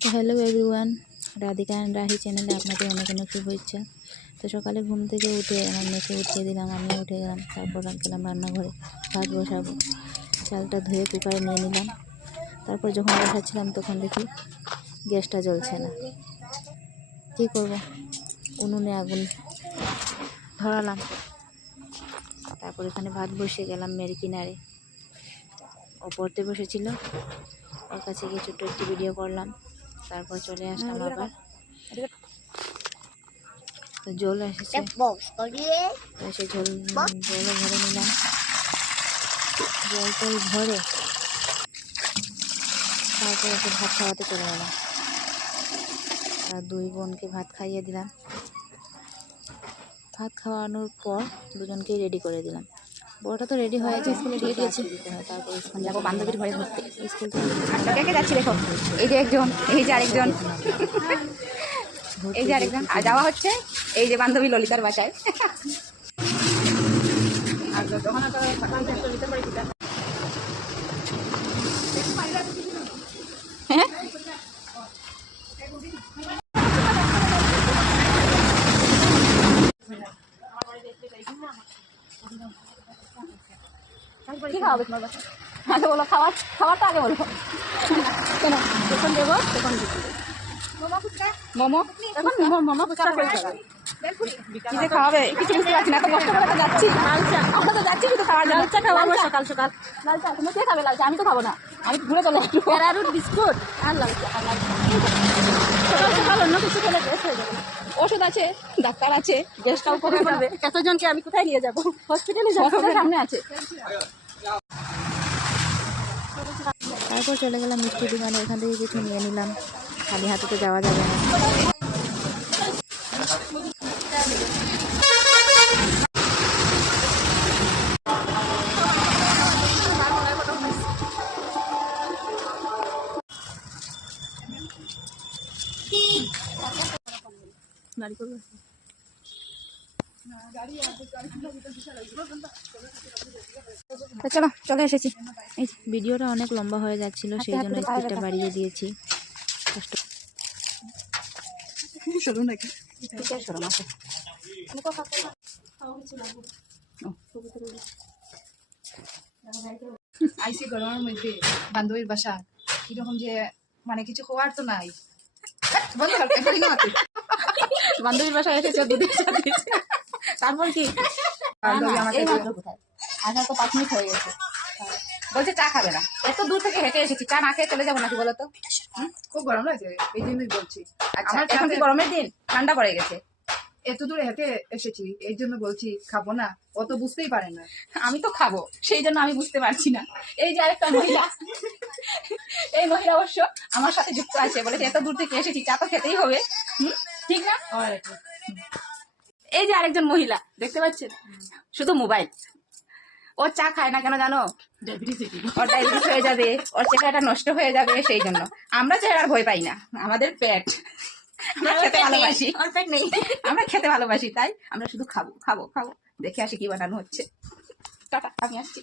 তো hello everyone, Radhika and Rahi চ্যানেলে আপনাদের অনেক অনেক শুভেচ্ছা। তো সকালে ঘুম থেকে উঠে আমার মেয়েকে উঠিয়ে দিলাম, আমি উঠে গেলাম। তারপর গেলাম রান্নাঘরে, ভাত বসাবো। চালটা ধুয়ে কুকারে নিয়ে নিলাম। তারপর যখন বসাচ্ছিলাম তখন দেখি গ্যাসটা জ্বলছে না। কী করব, উনুনে আগুন ধরালাম। তারপর এখানে ভাত বসিয়ে গেলাম মেয়ের কিনারে। ও পড়তে বসেছিল, ওর কাছে গিয়ে ছোট্ট একটি ভিডিও করলাম। তারপর চলে আসলাম আবার। তো জল এসেছে, এসে জলও ভরে নিলাম। জল টল ভরে তারপর ওকে ভাত খাওয়াতে চলে গেলাম। আর দুই বোনকে ভাত খাইয়ে দিলাম। ভাত খাওয়ানোর পর দুজনকেই রেডি করে দিলাম। বড়টা তো রেডি হয়ে যায়, স্কুলে দিয়ে দিয়েছি দিতে হয়। তারপর স্কুল যাবো বান্ধবীর ঘরে ঘুরতে। স্কুল থেকে যাচ্ছি, দেখো এই যে একজন, এই যে আরেকজন, এই যে আরেকজন, আর যাওয়া হচ্ছে এই যে বান্ধবী ললিতার বাসায়। কি খাওয়াবে তোমার বাসায়? আগে বলো, খাবারটা আগে বলো। কেন যখন দেবো তখন মোমো, এখন মোমো ফুচকা করে খাবে। কি যে খাওয়াবে কিছু বুঝতে পারছি না, তো কষ্ট করে তো যাচ্ছি। আমরা তো যাচ্ছি শুধু খাওয়ার জন্য। লাল চা খাওয়াবো সকাল সকাল। লাল চা তুমি কে খাবে? লাল চা আমি তো খাবো না, আমি ঘুরে চলে আসবো। প্যারারুট বিস্কুট আর লাল চা। সকাল সকাল অন্য কিছু খেলে গ্যাস হয়ে যাবে। ওষুধ আছে, ডাক্তার আছে, গ্যাসটাও কমে যাবে। এতজনকে আমি কোথায় নিয়ে যাবো? হসপিটালে সামনে আছে। তারপর চলে গেলাম মিষ্টি দোকানে, এখান থেকে কিছু নিয়ে নিলাম। খালি হাতে তো যাওয়া যাবে না। চলো চলে এসেছি। এই ভিডিওটা অনেক লম্বা হয়ে যাচ্ছিল, সেই জন্য স্পিডটা বাড়িয়ে দিয়েছি। আইসি গরমের মধ্যে বান্ধবীর বাসা, কিরকম যে মানে কিছু খাওয়ার তো নাই। বান্ধবীর বাসায় এসেছে, দুধের চা দিয়েছে। তারপর কি আসার তো 5 মিনিট হয়ে গেছে, বলছে চা খাবে না। এত দূর থেকে হেঁটে এসেছি, চা না খেয়ে চলে যাবো নাকি বলো তো? খুব গরম লাগছে, এই জন্যই বলছি। আমার এখন কি গরমের দিন, ঠান্ডা পড়ে গেছে। এত দূরে হেঁটে এসেছি, এই জন্য বলছি খাবো না। ও তো বুঝতেই পারে না। আমি তো খাবো, সেই জন্য আমি বুঝতে পারছি না। এই যে আরেকটা মহিলা, এই মহিলা অবশ্য আমার সাথে যুক্ত আছে, বলেছে এত দূর থেকে এসেছি, চা তো খেতেই হবে। ঠিক না? এই যে আরেকজন মহিলা দেখতে পাচ্ছেন, শুধু মোবাইল। ও চা খায় না কেন জানো? ওর ডায়াবেটিস হয়ে যাবে, ওর চেহারাটা নষ্ট হয়ে যাবে, সেই জন্য। আমরা চেহারার ভয় পাই না, আমাদের পেট। আমরা খেতে ভালোবাসি, আমরা খেতে ভালোবাসি, তাই আমরা শুধু খাবো খাবো খাবো। দেখে আসি কি বানানো হচ্ছে। টাটা, আমি আসছি।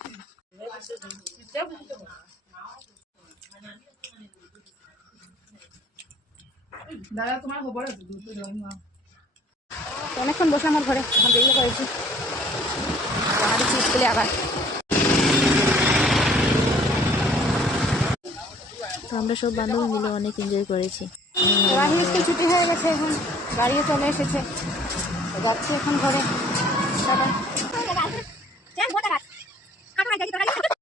দাদা তোমার খবর? অনেকক্ষণ বসলাম আমার ঘরে, এখন বেরিয়ে পড়েছি স্কুলে আবার। তো আমরা সব বান্ধবী মিলে অনেক এনজয় করেছি। স্কুল ছুটি হয়ে গেছে, এখন গাড়িও চলে এসেছে, যাচ্ছি এখন ঘরে। টাটা।